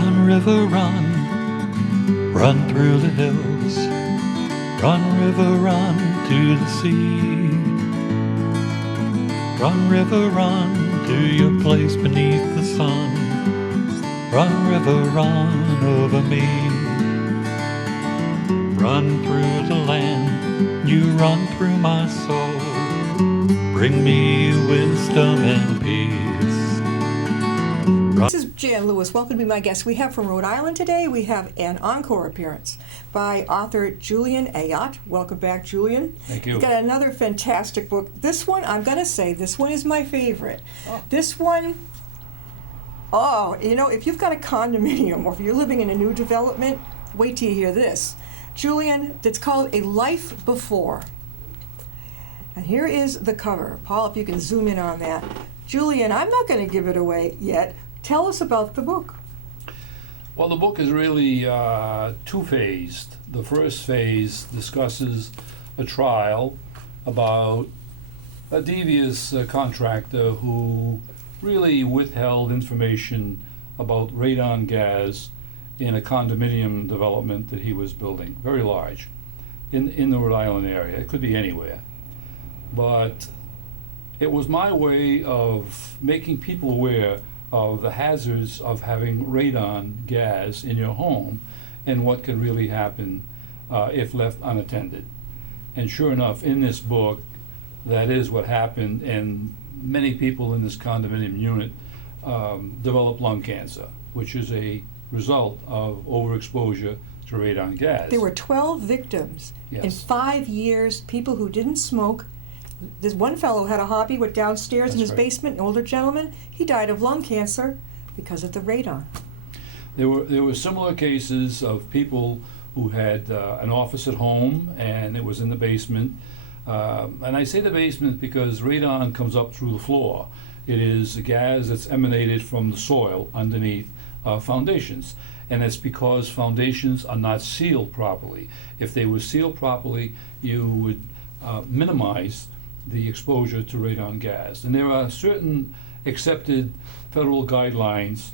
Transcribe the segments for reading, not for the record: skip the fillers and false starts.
Run, river, run, run through the hills. Run, river, run to the sea. Run, river, run to your place beneath the sun. Run, river, run over me. Run through the land, you run through my soul. Bring me wisdom and peace. This is Jan Lewis. Welcome to be my guest. We have from Rhode Island today, we have an encore appearance by author Julian Ayotte. Welcome back, Julian. Thank you. You've got another fantastic book. This one, I'm going to say, this one is my favorite. This one, if you've got a condominium or if you're living in a new development, wait till you hear this. Julian, it's called A Life Before. And here is the cover. Paul, if you can zoom in on that. Julian, I'm not going to give it away yet. Tell us about the book. Well, the book is really two-phased. The first phase discusses a trial about a devious contractor who really withheld information about radon gas in a condominium development that he was building, very large, in the Rhode Island area. It could be anywhere. But it was my way of making people aware of the hazards of having radon gas in your home and what could really happen if left unattended. And sure enough, in this book, that is what happened, and many people in this condominium unit developed lung cancer, which is a result of overexposure to radon gas. There were 12 victims in Yes. 5 years, people who didn't smoke. This one fellow had a hobby, went downstairs in That's his right. basement, an older gentleman. He died of lung cancer because of the radon. There were similar cases of people who had an office at home and it was in the basement. And I say the basement because radon comes up through the floor. It is a gas that's emanated from the soil underneath foundations. And it's because foundations are not sealed properly. If they were sealed properly, you would minimize the exposure to radon gas. And there are certain accepted federal guidelines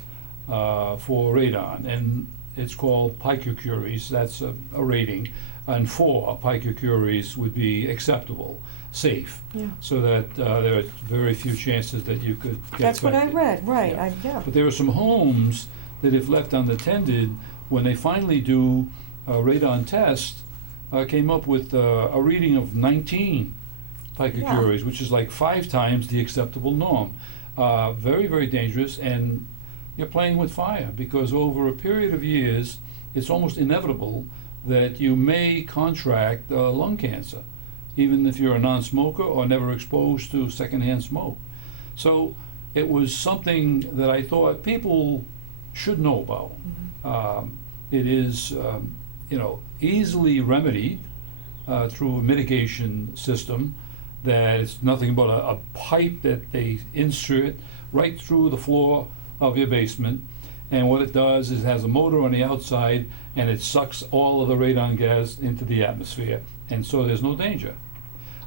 for radon, and it's called picocuries. That's a rating, and 4 picocuries would be acceptable, safe, Yeah. so that there are very few chances that you could get That's what I affected. read, right. Yeah. But there are some homes that, if left unattended, when they finally do a radon test, came up with a reading of 19 picocuries, which is like 5 times the acceptable norm. Very, very dangerous, and you're playing with fire, because over a period of years, it's almost inevitable that you may contract lung cancer, even if you're a non-smoker or never exposed to secondhand smoke. So it was something that I thought people should know about. Mm-hmm. It is, easily remedied through a mitigation system. That it's nothing but a pipe that they insert right through the floor of your basement, and what it does is it has a motor on the outside, and it sucks all of the radon gas into the atmosphere, and so there's no danger.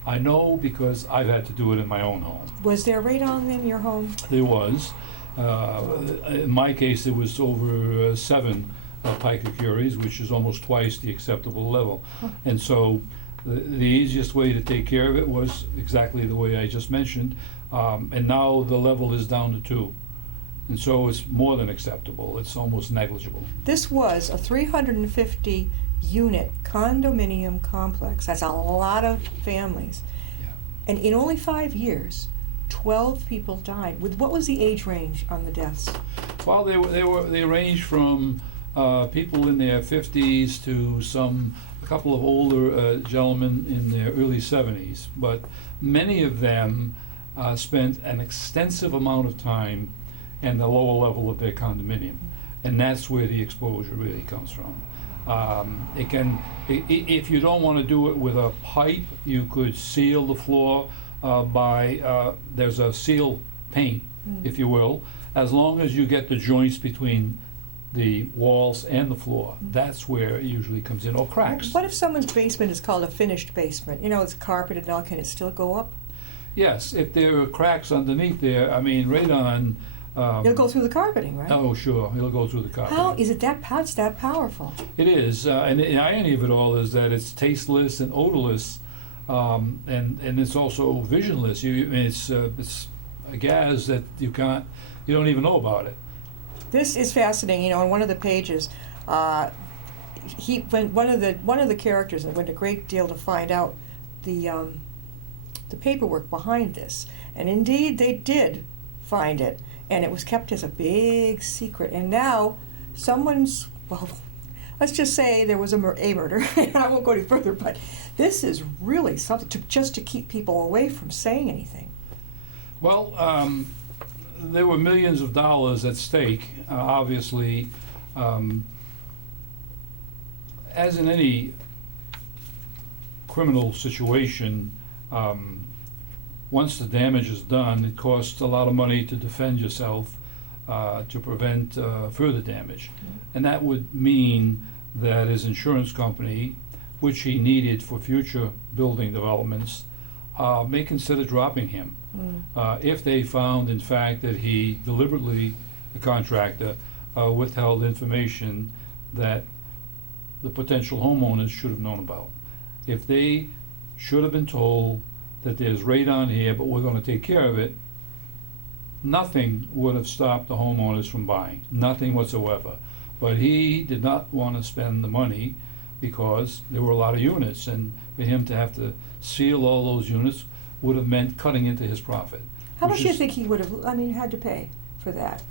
I know because I've had to do it in my own home. Was there radon in your home? There was. In my case, it was over 7 picocuries, which is almost twice the acceptable level. And so the easiest way to take care of it was exactly the way I just mentioned. And now the level is down to 2. And so it's more than acceptable. It's almost negligible. This was a 350 unit condominium complex. That's a lot of families. Yeah. And in only 5 years, 12 people died. What was the age range on the deaths? Well, they range from people in their 50s to a couple of older gentlemen in their early 70s. But many of them spent an extensive amount of time in the lower level of their condominium, and that's where the exposure really comes from. If you don't want to do it with a pipe, you could seal the floor by there's a seal paint, if you will, as long as you get the joints between the walls and the floor. That's where it usually comes in, or cracks. What if someone's basement is called a finished basement? It's carpeted and all, can it still go up? Yes, if there are cracks underneath there, I mean, radon It'll go through the carpeting, right? Oh, sure, it'll go through the carpet. How is it it's that powerful? It is, and the irony of it all is that it's tasteless and odorless, and it's also visionless. It's a gas that you don't even know about it. This is fascinating. You know, on one of the pages, one of the characters went a great deal to find out the paperwork behind this, and indeed they did find it, and it was kept as a big secret. And now, let's just say there was a murder. I won't go any further, but this is really something just to keep people away from saying anything. Well, there were millions of dollars at stake, obviously. As in any criminal situation, once the damage is done, it costs a lot of money to defend yourself, to prevent further damage. And that would mean that his insurance company, which he needed for future building developments, may consider dropping him. If they found, in fact, that he deliberately, the contractor, withheld information that the potential homeowners should have known about. If they should have been told that there's radon here, but we're going to take care of it, nothing would have stopped the homeowners from buying, nothing whatsoever. But he did not want to spend the money because there were a lot of units, and for him to have to seal all those units would have meant cutting into his profit. How much do you think he would have, had to pay for that?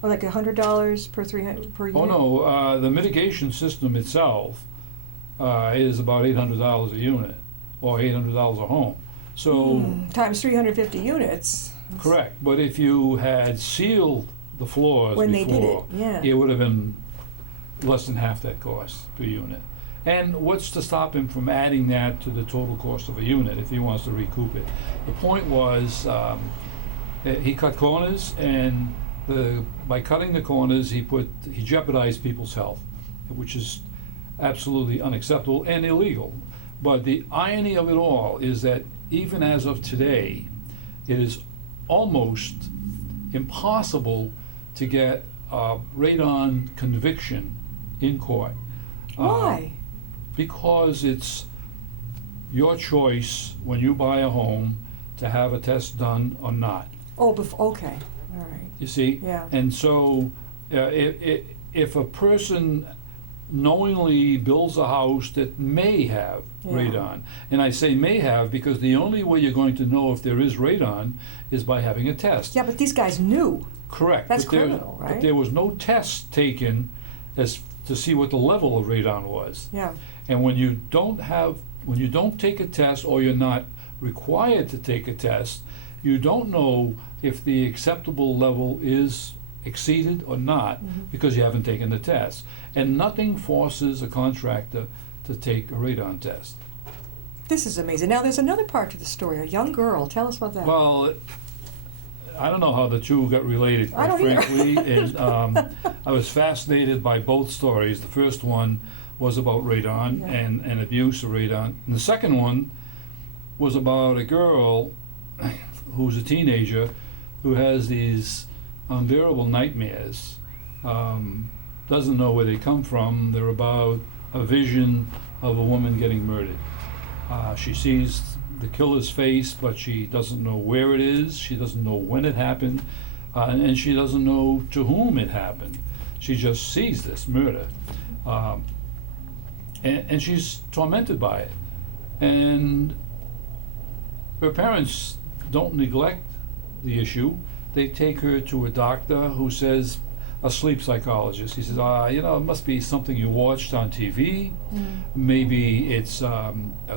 Or like $100 per unit? Oh, no, the mitigation system itself is about $800 a unit, or $800 a home. So times 350 units. Correct, but if you had sealed the floors When before, they did it, yeah. it would have been less than half that cost per unit. And what's to stop him from adding that to the total cost of a unit if he wants to recoup it? The point was, he cut corners, and by cutting the corners, he jeopardized people's health, which is absolutely unacceptable and illegal. But the irony of it all is that even as of today, it is almost impossible to get a radon conviction in court. Why? Because it's your choice when you buy a home to have a test done or not. Oh, okay, all right. You see? Yeah. And so if a person knowingly builds a house that may have radon, and I say may have because the only way you're going to know if there is radon is by having a test. Yeah, but these guys knew. Correct. That's but criminal, right? But there was no test taken as to see what the level of radon was. Yeah. And when you don't take a test, or you're not required to take a test, you don't know if the acceptable level is exceeded or not because you haven't taken the test. And nothing forces a contractor to take a radon test. This is amazing. Now, there's another part to the story. A young girl. Tell us about that. Well, I don't know how the two got related, I quite don't either. frankly. And I was fascinated by both stories. The first one was about radon and abuse of radon. And the second one was about a girl who's a teenager who has these unbearable nightmares. Doesn't know where they come from. They're about a vision of a woman getting murdered. She sees the killer's face, but she doesn't know where it is. She doesn't know when it happened, and she doesn't know to whom it happened. She just sees this murder, and she's tormented by it. And her parents don't neglect the issue. They take her to a doctor who says, a sleep psychologist. He says, it must be something you watched on TV. Maybe it's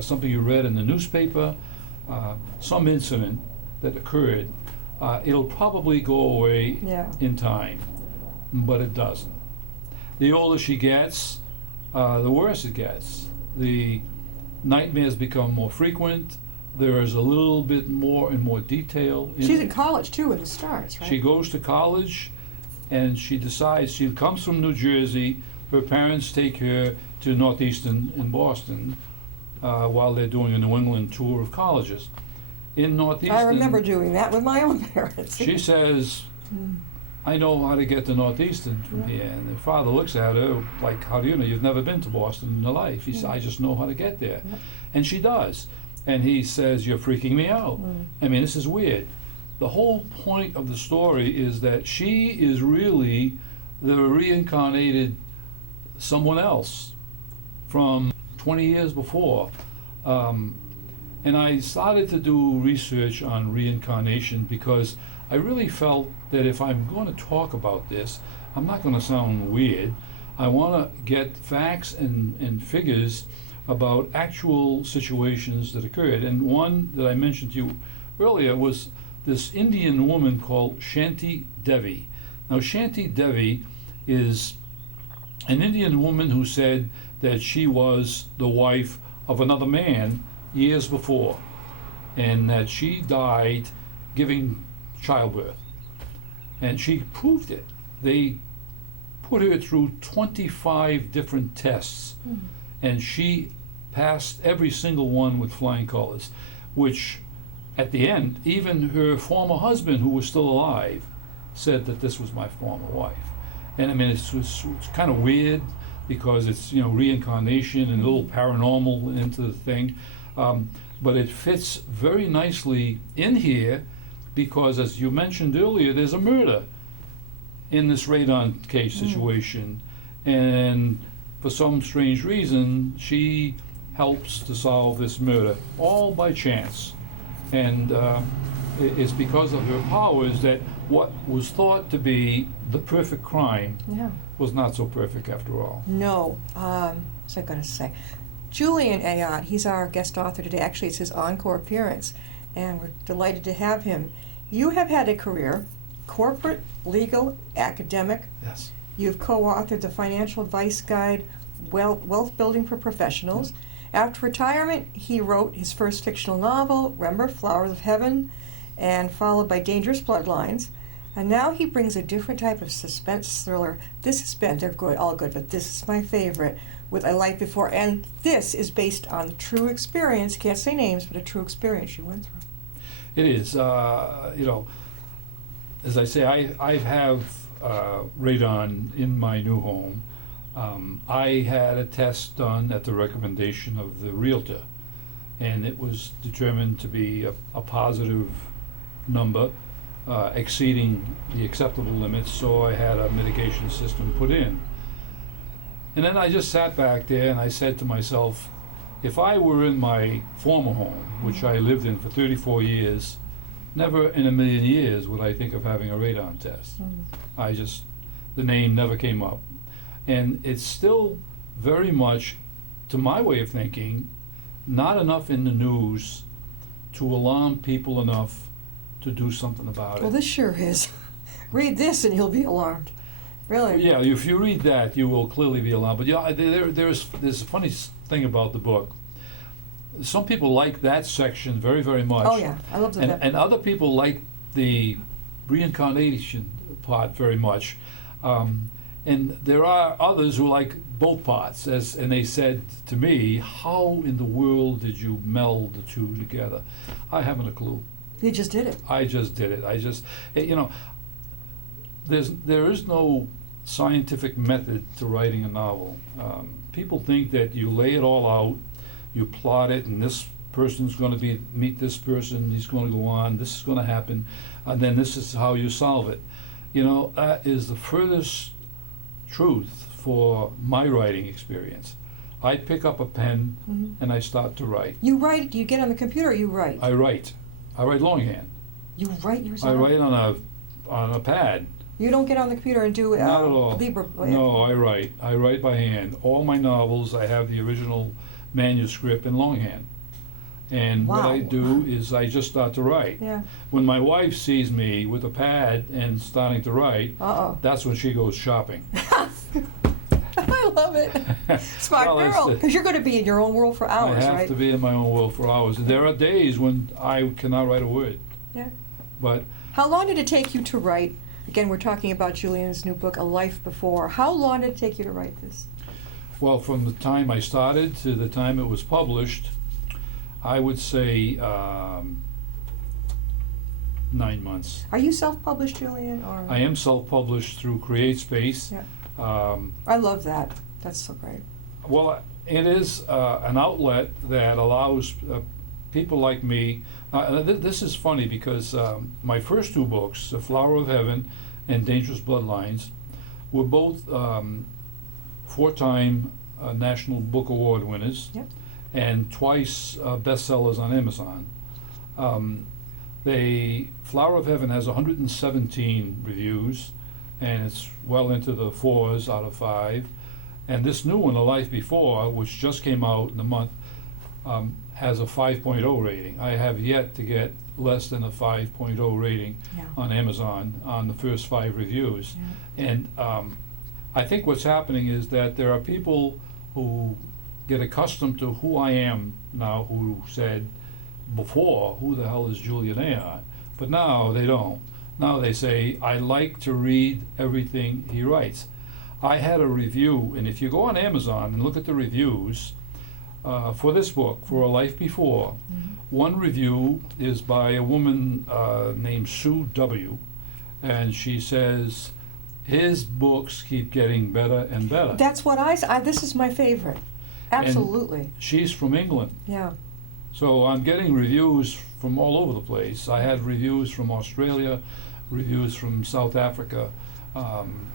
something you read in the newspaper, some incident that occurred. It'll probably go away in time, but it doesn't. The older she gets, the worse it gets. The nightmares become more frequent. There is a little bit more and more detail. She's in college too when it starts, right? She goes to college, and she decides, she comes from New Jersey. Her parents take her to Northeastern in Boston while they're doing a New England tour of colleges. In Northeastern, I remember doing that with my own parents. she says, I know how to get to Northeastern from here. And the father looks at her like, how do you know? You've never been to Boston in your life. He said, I just know how to get there. And she does. And he says, you're freaking me out. I mean, this is weird. The whole point of the story is that she is really the reincarnated someone else from 20 years before. And I started to do research on reincarnation because I really felt that if I'm going to talk about this, I'm not going to sound weird. I want to get facts and figures about actual situations that occurred. And one that I mentioned to you earlier was this Indian woman called Shanti Devi. Now, Shanti Devi is an Indian woman who said that she was the wife of another man years before, and that she died giving childbirth. And she proved it. They put her through 25 different tests, and she passed every single one with flying colors, which at the end, even her former husband, who was still alive, said that this was my former wife. And I mean, it's kind of weird because it's, reincarnation and a little paranormal into the thing. But it fits very nicely in here because, as you mentioned earlier, there's a murder in this radon case situation. And for some strange reason, she helps to solve this murder, all by chance. And it's because of her powers that what was thought to be the perfect crime was not so perfect after all. No. What's I going to say? Julian Ayotte, he's our guest author today. Actually, it's his encore appearance, and we're delighted to have him. You have had a career, corporate, legal, academic. Yes. You've co-authored the Financial Advice Guide, Wealth Building for Professionals. After retirement, he wrote his first fictional novel, remember, Flowers of Heaven, and followed by Dangerous Bloodlines. And now he brings a different type of suspense thriller. They're good, all good, but this is my favorite, with A Life Before. And this is based on true experience, can't say names, but a true experience you went through. It is. As I say, I have radon in my new home. I had a test done at the recommendation of the realtor, and it was determined to be a positive number, exceeding the acceptable limits, so I had a mitigation system put in. And then I just sat back there and I said to myself, if I were in my former home, which I lived in for 34 years, never in a million years would I think of having a radon test. The name never came up. And it's still very much, to my way of thinking, not enough in the news to alarm people enough to do something about it. Well, this sure is. Read this and you'll be alarmed. Really? Yeah, if you read that, you will clearly be alarmed. But yeah, there's a funny thing about the book. Some people like that section very, very much. Oh yeah, I love that. And other people like the reincarnation part very much. And there are others who like both parts, and they said to me, how in the world did you meld the two together? I haven't a clue. You just did it. I just did it. There is no scientific method to writing a novel. People think that you lay it all out, you plot it, and this person's going to meet this person, he's going to go on, this is going to happen, and then this is how you solve it. That is the furthest truth for my writing experience. I pick up a pen and I start to write. You write, you get on the computer or you write? I write longhand. You write yours I out? write on a pad. You don't get on the computer and do Not at all. Libra? No, I write by hand. All my novels, I have the original manuscript in longhand. And what I do is I just start to write. Yeah. When my wife sees me with a pad and starting to write, that's when she goes shopping. I love it. Smart girl, because you're going to be in your own world for hours, right? I have to be in my own world for hours. And there are days when I cannot write a word. Yeah. But how long did it take you to write? Again, we're talking about Julian's new book, A Life Before. How long did it take you to write this? Well, from the time I started to the time it was published, I would say 9 months. Are you self-published, Julian, or? I am self-published through CreateSpace. Yeah. Um, I love that. That's so great. Well, it is an outlet that allows people like me. This is funny because my first two books, The Flower of Heaven and Dangerous Bloodlines, were both 4-time National Book Award winners. Yep. And twice bestsellers on Amazon. The Flower of Heaven has 117 reviews, and it's well into the 4s out of 5. And this new one, A Life Before, which just came out in a month, has a 5.0 rating. I have yet to get less than a 5.0 rating Yeah. on Amazon on the first 5 reviews. Yeah. And I think what's happening is that there are people who get accustomed to who I am now, who said before, who the hell is Julian Ayotte? But now they don't. Now they say, I like to read everything he writes. I had a review, and if you go on Amazon and look at the reviews for this book, For a Life Before, one review is by a woman named Sue W., and she says, his books keep getting better and better. That's what this is my favorite. Absolutely. And she's from England. Yeah. So I'm getting reviews from all over the place. I had reviews from Australia, reviews from South Africa,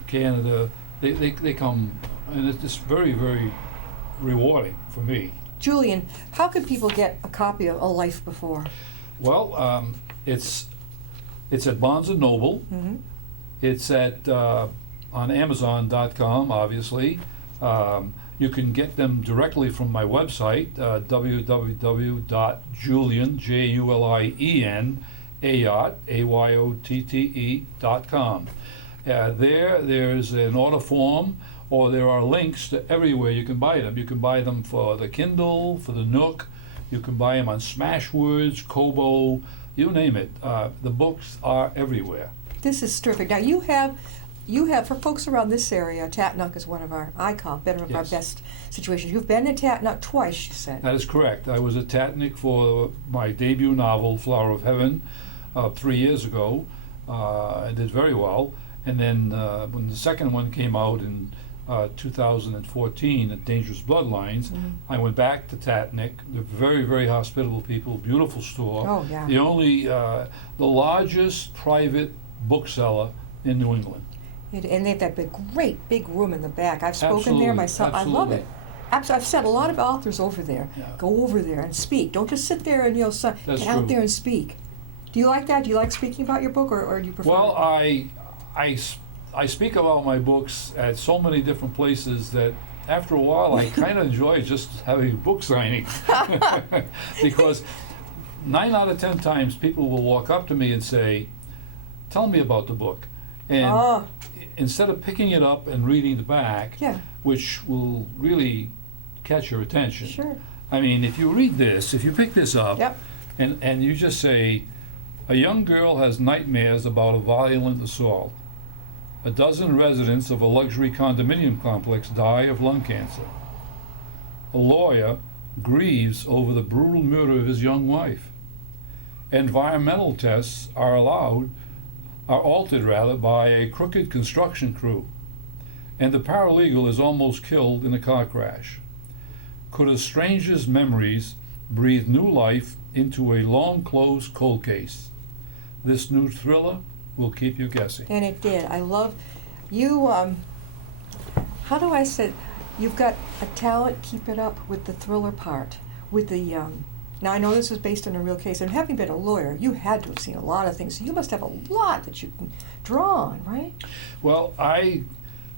Canada. They come, and it's just very, very rewarding for me. Julian, how could people get a copy of A Life Before? Well, it's at Barnes & Noble. Mm-hmm. It's at on Amazon.com, obviously. You can get them directly from my website, www.julian, Julien, Ayotte, AYOTTE.com. There's an order form, or there are links to everywhere you can buy them. You can buy them for the Kindle, for the Nook. You can buy them on Smashwords, Kobo, you name it. The books are everywhere. This is terrific. Now you have, for folks around this area, Tatnuck is one of our, I call better of our Yes. best situations. You've been to Tatnuck twice, you said. That is correct. I was at Tatnick for my debut novel, Flower of Heaven, 3 years ago. I did very well. And then when the second one came out in 2014, at Dangerous Bloodlines, I went back to Tatnick. They're very, very hospitable people, beautiful store. Oh, yeah. The only, the largest private bookseller in New England. And they have that great big room in the back. I've spoken there myself. I love it. I've sent a lot of authors over there. Yeah. Go over there and speak. Don't just sit there and That's get out true. there and speak. Do you like that? Do you like speaking about your book, or do you prefer? Well, I speak about my books at so many different places that after a while I kind of enjoy just having a book signing. Because 9 out of 10 times people will walk up to me and say, tell me about the book. And instead of picking it up and reading the back, Yeah. which will really catch your attention. Sure. I mean, if you read this, if you pick this up, Yep. and you just say, a young girl has nightmares about a violent assault. A dozen residents of a luxury condominium complex die of lung cancer. A lawyer grieves over the brutal murder of his young wife. Environmental tests are altered by a crooked construction crew. And the paralegal is almost killed in a car crash. Could a stranger's memories breathe new life into a long-closed cold case? This new thriller will keep you guessing. And it did. I love you. How do I say? You've got a talent. Keep it up with the thriller part. With the now I know this is based on a real case, and having been a lawyer, you had to have seen a lot of things. So you must have a lot that you can draw on, right? Well, I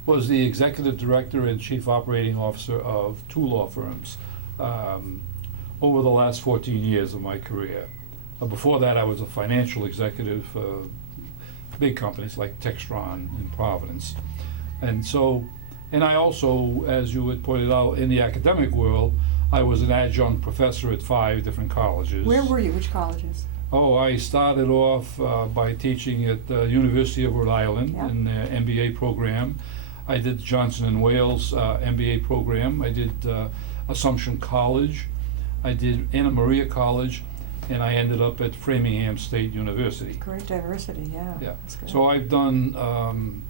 was the executive director and chief operating officer of 2 law firms over the last 14 years of my career. Before that, I was a financial executive for big companies like Textron in Providence. And I also, as you had pointed out, in the academic world, I was an adjunct professor at 5 different colleges. Where were you? Which colleges? Oh, I started off by teaching at the University of Rhode Island in the MBA program. I did Johnson & Wales MBA program. I did Assumption College. I did Anna Maria College. and I ended up at Framingham State University. Great diversity, yeah. Yeah. That's good. So I've done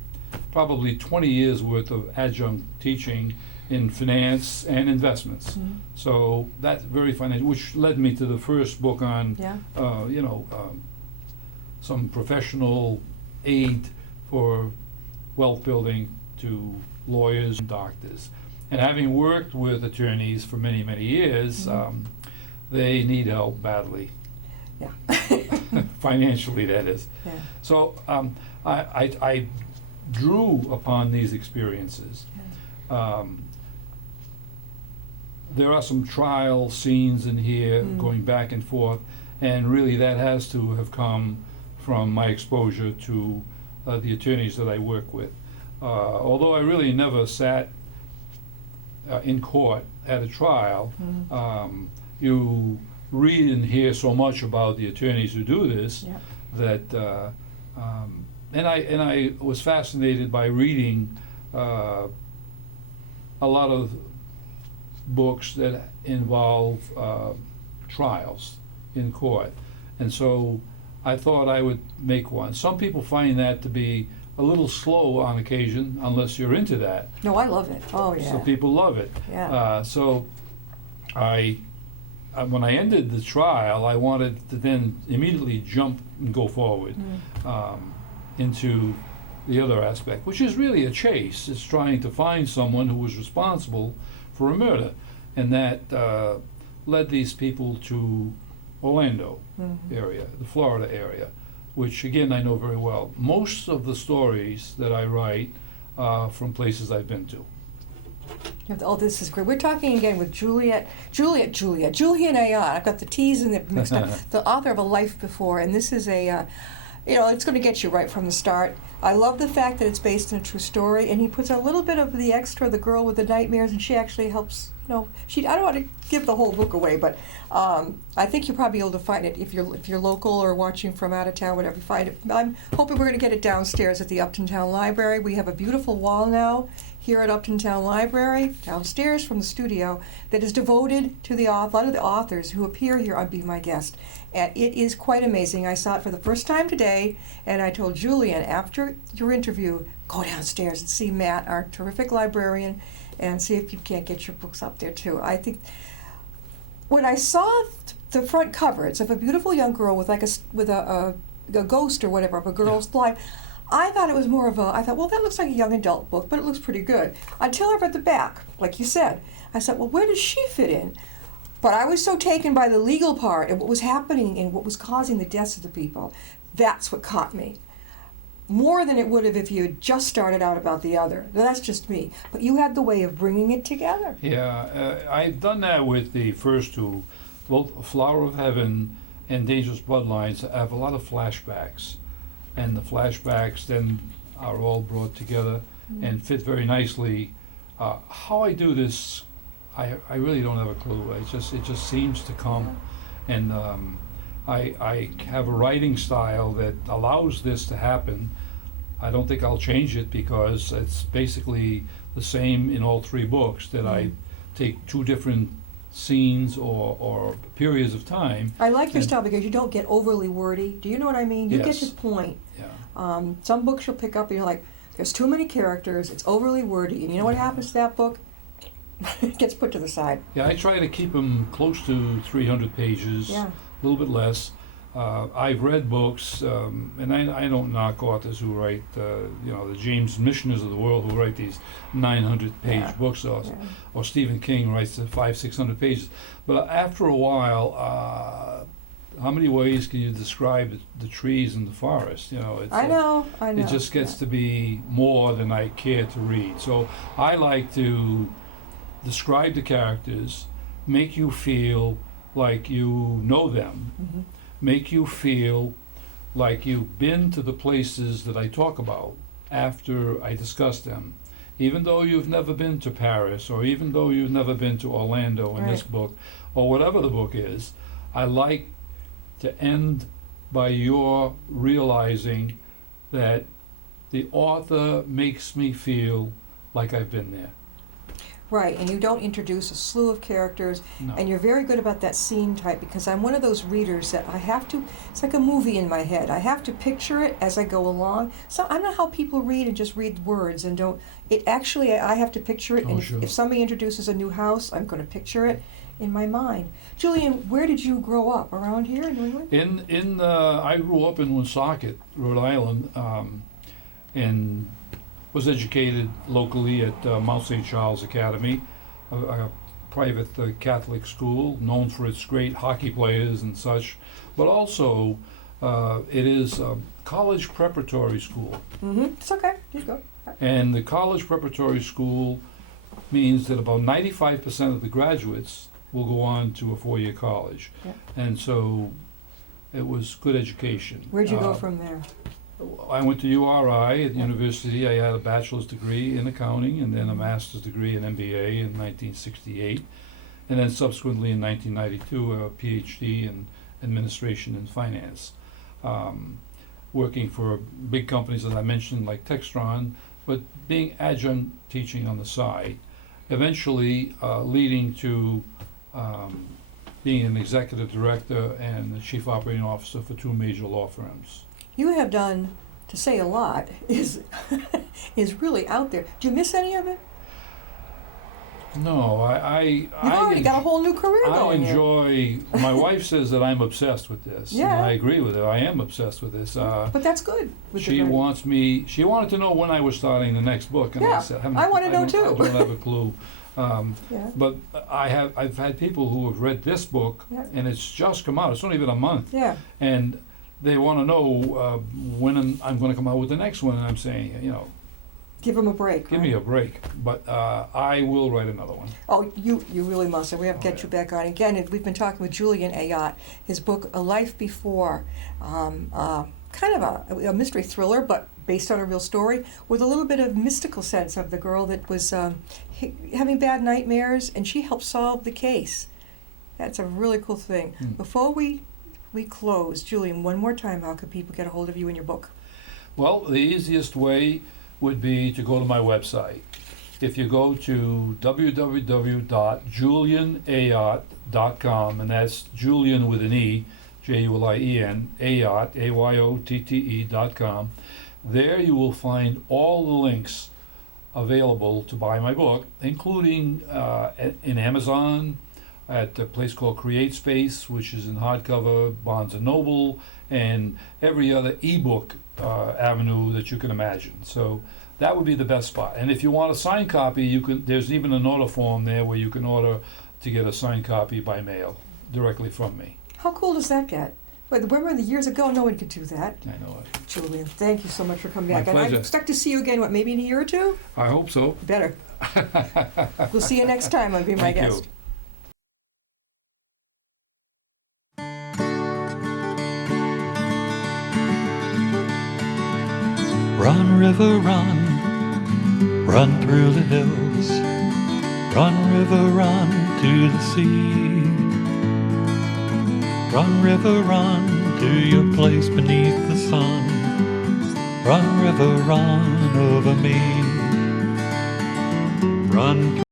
probably 20 years worth of adjunct teaching in finance and investments. Mhm. So that's very financial, which led me to the first book on, Yeah. some professional aid for wealth building to lawyers and doctors. And having worked with attorneys for many, many years, Mhm. they need help badly, Yeah. financially, that is. Yeah. So I drew upon these experiences. There are some trial scenes in here going back and forth, and really that has to have come from my exposure to the attorneys that I work with. Although I really never sat in court at a trial, you read and hear so much about the attorneys who do this Yeah. that and I was fascinated by reading a lot of books that involve trials in court, and so I thought I would make one. Some people find that to be a little slow on occasion, unless you're into that. No, I love it. Oh, yeah. So people love it. Yeah. So when I ended the trial, I wanted to then immediately jump and go forward into the other aspect, which is really a chase. It's trying to find someone who was responsible for a murder, and that led these people to Orlando area, the Florida area, which again I know very well. Most of the stories that I write are from places I've been to. Oh, this is great. We're talking again with Julian Ayotte. I've got the T's and the mixed up. The author of A Life Before, and this is a, it's going to get you right from the start. I love the fact that it's based on a true story, and he puts a little bit of the extra, the girl with the nightmares, and she actually helps. I don't want to give the whole book away, but I think you'll probably be able to find it if you're local or watching from out of town, whatever. You find it. I'm hoping we're going to get it downstairs at the Upton Town Library. We have a beautiful wall now here at Upton Town Library, downstairs from the studio, that is devoted to a lot of the authors who appear here on Be My Guest. And it is quite amazing. I saw it for the first time today, and I told Julian, after your interview, go downstairs and see Matt, our terrific librarian, and see if you can't get your books up there too. I think when I saw the front cover, it's of a beautiful young girl with a ghost or whatever, of a girl's blind. I thought it was more of I thought, well, that looks like a young adult book, but it looks pretty good. Until I read the back, like you said. I said, well, where does she fit in? But I was so taken by the legal part and what was happening and what was causing the deaths of the people. That's what caught me. More than it would have if you had just started out about the other. That's just me. But you had the way of bringing it together. Yeah, I've done that with the first two, both Flower of Heaven and Dangerous Bloodlines. I have a lot of flashbacks, and the flashbacks then are all brought together and fit very nicely. How I do this, I really don't have a clue. It just seems to come, and I have a writing style that allows this to happen. I don't think I'll change it because it's basically the same in all three books, that I take two different scenes or periods of time. I like your style because you don't get overly wordy. Do you know what I mean? You get Yes. to the point. Yeah. Some books you'll pick up and you're like, there's too many characters, it's overly wordy, and you know what happens to that book? It gets put to the side. Yeah, I try to keep them close to 300 pages, Yeah. a little bit less. I've read books, and I don't knock authors who write, the James Missioners of the world who write these 900-page Yeah. books, or Yeah. Stephen King writes the 500-600 pages. But after a while, how many ways can you describe the trees in the forest? It's I know. it just gets to be more than I care to read. So I like to describe the characters, make you feel like you know them, make you feel like you've been to the places that I talk about after I discuss them. Even though you've never been to Paris, or even though you've never been to Orlando in this Right. book, or whatever the book is, I like to end by your realizing that the author makes me feel like I've been there. Right, and you don't introduce a slew of characters, No. and you're very good about that scene type, because I'm one of those readers that I have to, it's like a movie in my head. I have to picture it as I go along. So I don't know how people read and just read words and don't, it actually, I have to picture it, Oh, and sure. if somebody introduces a new house, I'm going to picture it in my mind. Julian, where did you grow up? Around here in New England? I grew up in Woonsocket, Rhode Island, and was educated locally at Mount St. Charles Academy, a private Catholic school known for its great hockey players and such, but also it is a college preparatory school. Mm-hmm, it's okay, you go. And the college preparatory school means that about 95% of the graduates will go on to a four-year college. Yeah. And so it was good education. Where'd you go from there? I went to URI at university. I had a bachelor's degree in accounting and then a master's degree in MBA in 1968. And then subsequently in 1992, a PhD in administration and finance. Working for big companies, as I mentioned, like Textron, but being adjunct teaching on the side. Eventually leading to being an executive director and the chief operating officer for two major law firms. You have done, to say a lot, is really out there. Do you miss any of it? No, You've already got a whole new career I going here. enjoy, my wife says that I'm obsessed with this. Yeah. And I agree with her. I am obsessed with this. But that's good. with the She writing. she wanted to know when I was starting the next book. And Yeah, I said, I wanna know too. I don't have a clue. Yeah. But I've had people who have read this book, Yeah. and it's just come out. It's not even a month. Yeah. And they want to know when I'm going to come out with the next one. And I'm saying, Give them a break. give right? me a break. But I will write another one. Oh, you really must. And we have to Oh, get yeah. you back on again. And we've been talking with Julian Ayotte. His book, A Life Before, kind of a mystery thriller, but based on a real story, with a little bit of mystical sense of the girl that was having bad nightmares, and she helped solve the case. That's a really cool thing. Hmm. Before we close, Julian, one more time, how can people get a hold of you and your book? Well, the easiest way would be to go to my website. If you go to www.julianayotte.com, and that's Julian with an E, Julien, Ayotte, AYOTTE.com, there you will find all the links available to buy my book, including in Amazon, at a place called Create Space, which is in hardcover, Barnes & Noble, and every other ebook avenue that you can imagine. So that would be the best spot. And if you want a signed copy, there's even an order form there where you can order to get a signed copy by mail directly from me. How cool does that get? But remember the years ago, no one could do that. I know it. Julian, thank you so much for coming My back. And I pleasure. expect to see you again, maybe in a year or two? I hope so. Better. We'll see you next time on Be My Thank you. Guest. Run, river, run, run through the hills. Run, river, run to the sea. Run, river, run to your place beneath the sun. Run, river, run over me. Run